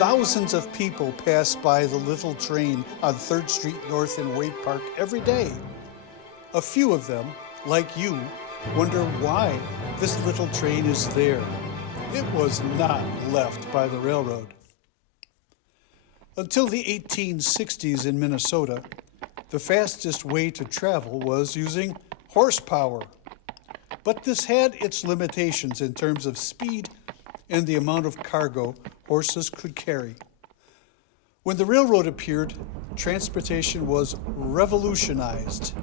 Thousands of people pass by the little train on 3rd Street North in Waite Park every day. A few of them, like you, wonder why this little train is there. It was not left by the railroad. Until the 1860s in Minnesota, the fastest way to travel was using horsepower. But this had its limitations in terms of speed and the amount of cargo horses could carry. When the railroad appeared, transportation was revolutionized.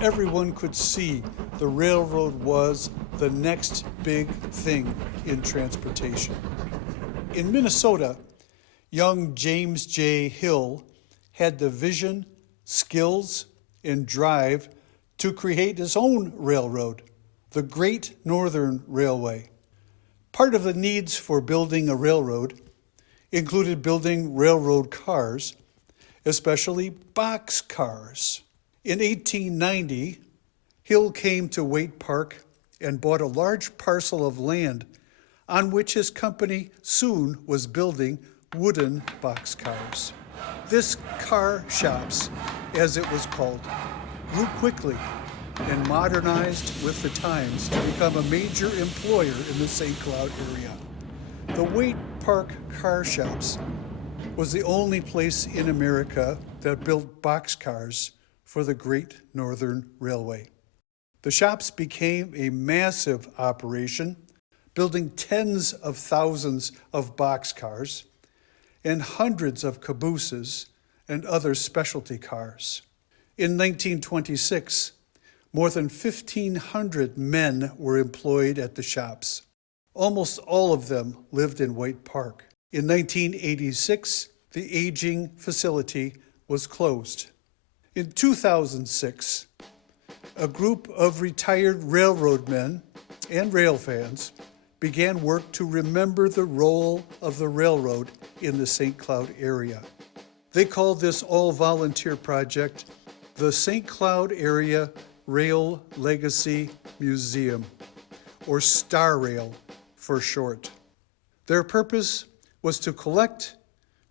Everyone could see the railroad was the next big thing in transportation. In Minnesota, young James J. Hill had the vision, skills, and drive to create his own railroad, the Great Northern Railway. Part of the needs for building a railroad included building railroad cars, especially box cars. In 1890, Hill came to Waite Park and bought a large parcel of land on which his company soon was building wooden boxcars. This car shops, as it was called, grew quickly and modernized with the times to become a major employer in the St. Cloud area. The Waite Park Car Shops was the only place in America that built boxcars for the Great Northern Railway. The shops became a massive operation, building tens of thousands of boxcars and hundreds of cabooses and other specialty cars. In 1926, more than 1,500 men were employed at the shops. Almost all of them lived in Waite Park. In 1986, the aging facility was closed. In 2006, a group of retired railroad men and rail fans began work to remember the role of the railroad in the St. Cloud area. They called this all-volunteer project the St. Cloud Area Rail Legacy Museum, or STARail for short. Their purpose was to collect,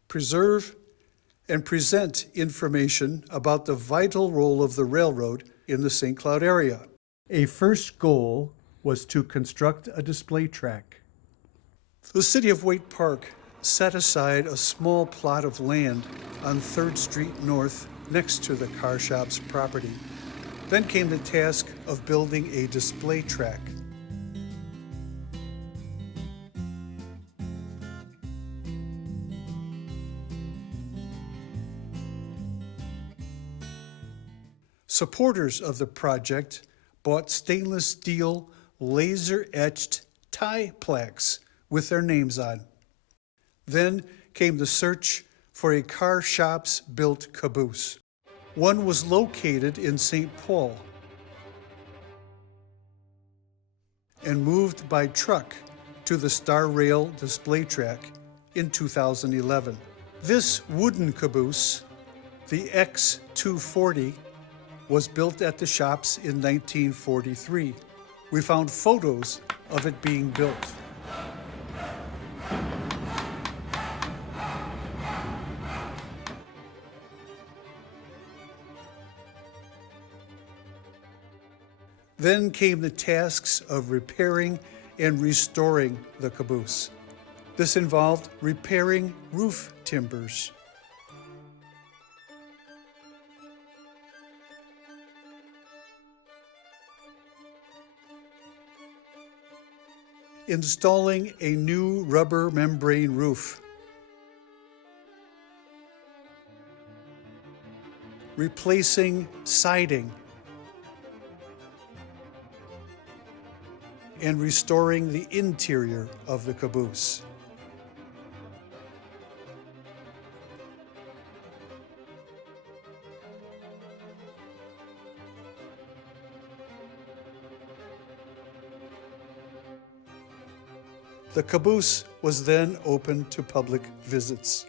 preserve, and present information about the vital role of the railroad in the St. Cloud area. A first goal was to construct a display track. The city of Waite Park set aside a small plot of land on 3rd Street North next to the car shop's property. Then came the task of building a display track. Supporters of the project bought stainless steel laser-etched tie plaques with their names on. Then came the search for a car shop's built caboose. One was located in St. Paul and moved by truck to the STARail display track in 2011. This wooden caboose, the X240, was built at the shops in 1943. We found photos of it being built. Then came the tasks of repairing and restoring the caboose. This involved repairing roof timbers, installing a new rubber membrane roof, replacing siding, and restoring the interior of the caboose. The caboose was then open to public visits.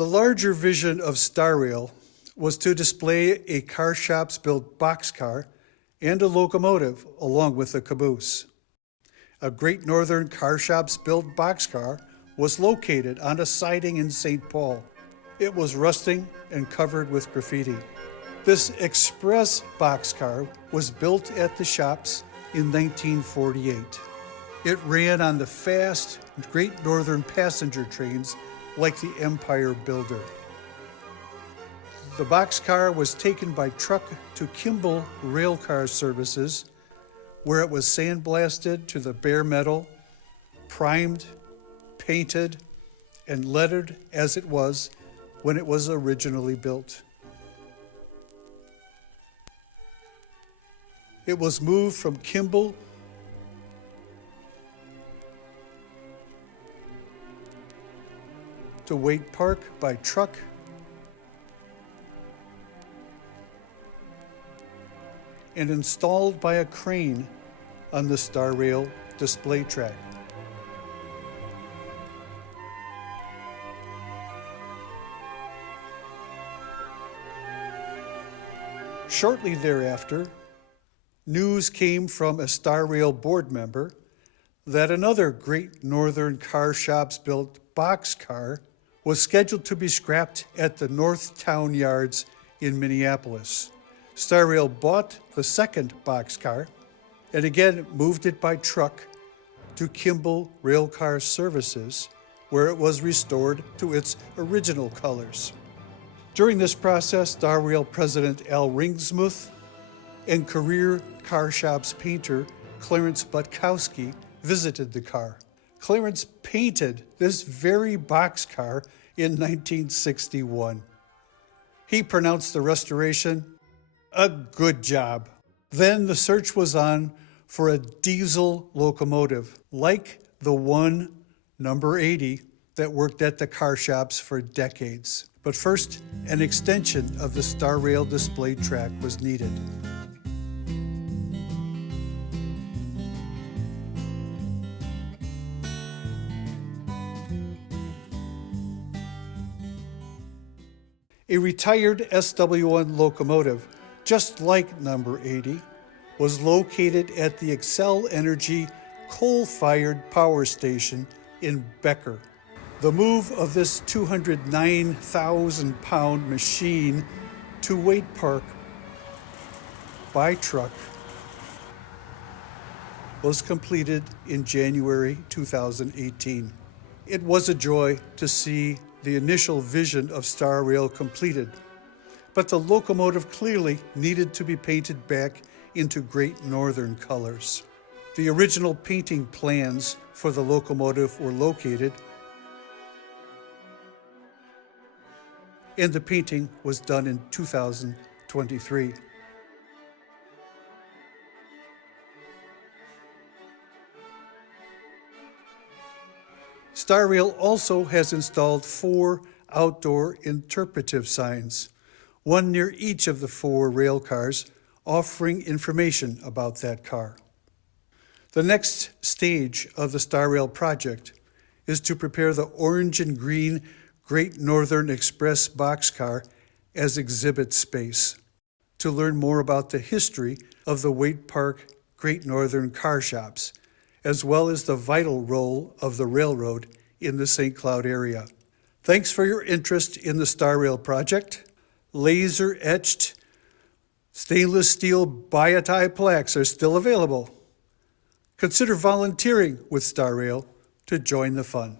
The larger vision of STARail was to display a car shop's built boxcar and a locomotive along with a caboose. A Great Northern Car Shops built boxcar was located on a siding in St. Paul. It was rusting and covered with graffiti. This express boxcar was built at the shops in 1948. It ran on the fast Great Northern passenger trains like the Empire Builder. The boxcar was taken by truck to Kimball Railcar Services, where it was sandblasted to the bare metal, primed, painted, and lettered as it was when it was originally built. It was moved from Kimball to Waite Park by truck and installed by a crane on the STARail display track. Shortly thereafter, news came from a STARail board member that another Great Northern Car Shops built boxcar was scheduled to be scrapped at the North Town Yards in Minneapolis. STARail bought the second boxcar and again moved it by truck to Kimball Railcar Services, where it was restored to its original colors. During this process, STARail President Al Ringsmuth and career car shops painter Clarence Butkowski visited the car. Clarence painted this very boxcar in 1961. He pronounced the restoration a good job. Then the search was on for a diesel locomotive, like the one, number 80, that worked at the car shops for decades. But first, an extension of the STARail display track was needed. A retired SW1 locomotive, just like number 80, was located at the Xcel Energy coal-fired power station in Becker. The move of this 209,000-pound machine to Waite Park by truck was completed in January 2018. It was a joy to see the initial vision of STARail completed, but the locomotive clearly needed to be painted back into Great Northern colors. The original painting plans for the locomotive were located, and the painting was done in 2023. STARail also has installed 4 outdoor interpretive signs, one near each of the 4 rail cars, offering information about that car. The next stage of the STARail project is to prepare the orange and green Great Northern Express boxcar as exhibit space. To learn more about the history of the Waite Park Great Northern Car Shops, as well as the vital role of the railroad in the St. Cloud area. Thanks for your interest in the STARail project. Laser-etched stainless steel Biotie plaques are still available. Consider volunteering with STARail to join the fun.